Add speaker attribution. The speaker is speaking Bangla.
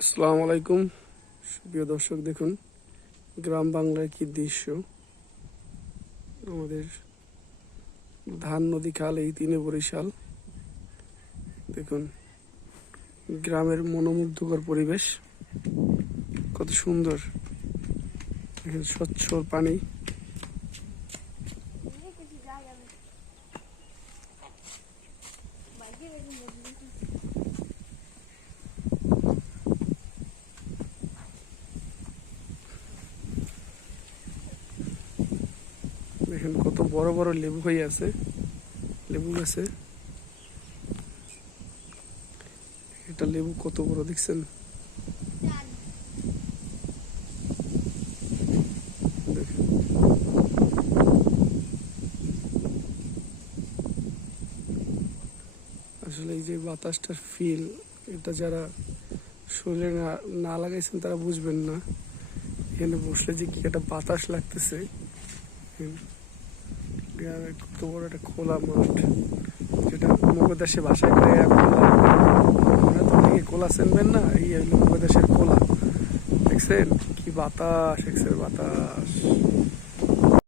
Speaker 1: আসসালামু আলাইকুম। সুপ্রিয় দর্শক, দেখুন, গ্রাম বাংলার কি দৃশ্য? আমাদের ধান নদী খাল, এই তিনে বরিশাল। দেখুন, গ্রামের মনোমুগ্ধকর পরিবেশ। কত সুন্দর। দেখুন, স্বচ্ছ পানি। দেখেন কত বড় বড় লেবু হয়ে আছে, লেবু গাছে। এটা লেবু কত বড় দেখছেন? আসলে এই যে বাতাসটার ফিল এটা যারা শরীরে না না লাগাইছেন তারা বুঝবেন না। এখানে বসলে যে কি একটা বাতাস লাগতেছে। বড় একটা খোলা মাঠ, যেটা মগদেশে বাসায় করে খোলা। আমরা তো অনেকে কোলা চেনবেন না, এই হলো মগদেশের কোলা দেখছেন? কি বাতাস এক্সের বাতাস।